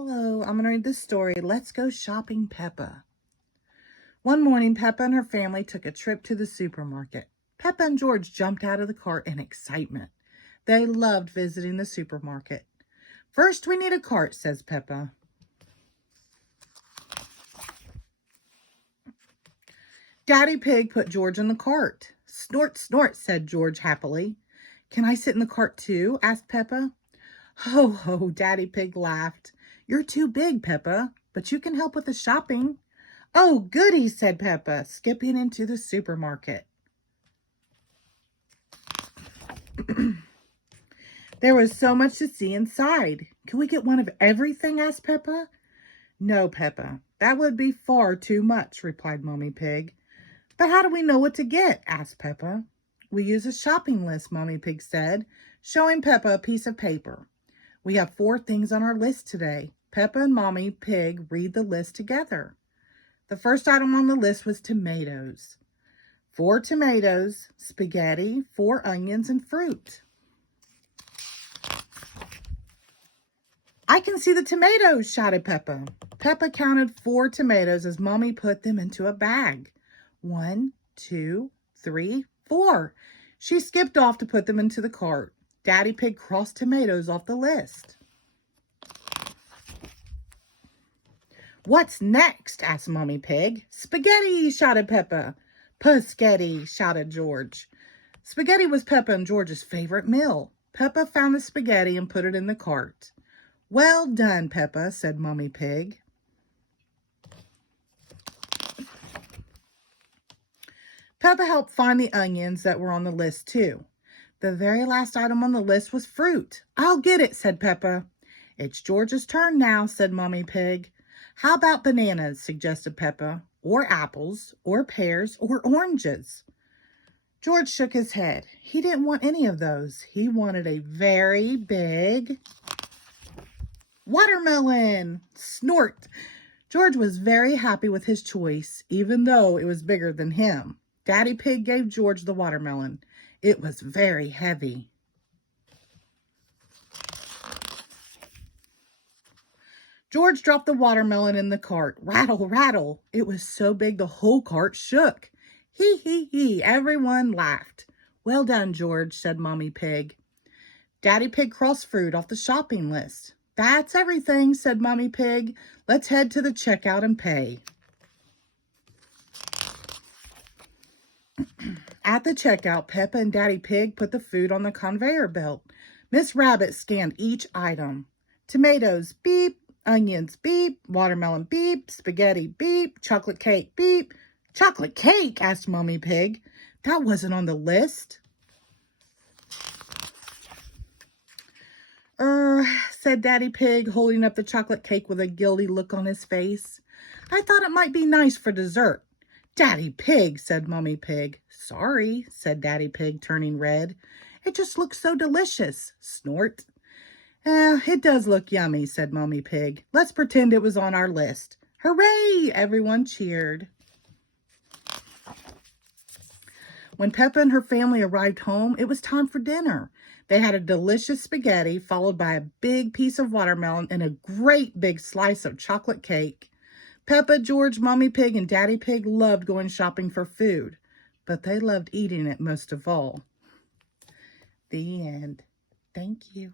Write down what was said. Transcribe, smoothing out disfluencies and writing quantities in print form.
Hello, I'm going to read this story. Let's go shopping, Peppa. One morning, Peppa and her family took a trip to the supermarket. Peppa and George jumped out of the cart in excitement. They loved visiting the supermarket. First, we need a cart, says Peppa. Daddy Pig put George in the cart. Snort, snort, said George happily. Can I sit in the cart too? Asked Peppa. Ho, ho, Daddy Pig laughed. You're too big, Peppa, but you can help with the shopping. Oh, goody, said Peppa, skipping into the supermarket. There was so much to see inside. Can we get one of everything? Asked Peppa. No, Peppa, that would be far too much, replied Mommy Pig. But how do we know what to get? Asked Peppa. We use a shopping list, Mommy Pig said, showing Peppa a piece of paper. We have 4 things on our list today. Peppa and Mommy Pig read the list together. The first item on the list was tomatoes. 4 tomatoes, spaghetti, 4 onions, and fruit. I can see the tomatoes, shouted Peppa. Peppa counted 4 tomatoes as Mommy put them into a bag. 1, 2, 3, 4. She skipped off to put them into the cart. Daddy Pig crossed tomatoes off the list. What's next? Asked Mommy Pig. Spaghetti, shouted Peppa. Pusketty, shouted George. Spaghetti was Peppa and George's favorite meal. Peppa found the spaghetti and put it in the cart. Well done, Peppa, said Mommy Pig. Peppa helped find the onions that were on the list too. The very last item on the list was fruit. I'll get it, said Peppa. It's George's turn now, said Mommy Pig. How about bananas, suggested Peppa, or apples, or pears, or oranges? George shook his head. He didn't want any of those. He wanted a very big watermelon. Snort. George was very happy with his choice, even though it was bigger than him. Daddy Pig gave George the watermelon. It was very heavy. George dropped the watermelon in the cart. Rattle, rattle. It was so big the whole cart shook. Hee, hee, hee. Everyone laughed. Well done, George, said Mommy Pig. Daddy Pig crossed fruit off the shopping list. That's everything, said Mommy Pig. Let's head to the checkout and pay. At the checkout, Peppa and Daddy Pig put the food on the conveyor belt. Miss Rabbit scanned each item. Tomatoes, beep. Onions, beep. Watermelon, beep. Spaghetti, beep. Chocolate cake, beep. Chocolate cake, asked Mommy Pig. That wasn't on the list. Said Daddy Pig, holding up the chocolate cake with a guilty look on his face. I thought it might be nice for dessert. Daddy Pig, said Mommy Pig. Sorry, said Daddy Pig, turning red. It just looks so delicious. Snort. It does look yummy, said Mommy Pig. Let's pretend it was on our list. Hooray! Everyone cheered. When Peppa and her family arrived home, it was time for dinner. They had a delicious spaghetti, followed by a big piece of watermelon and a great big slice of chocolate cake. Peppa, George, Mommy Pig, and Daddy Pig loved going shopping for food, but they loved eating it most of all. The end. Thank you.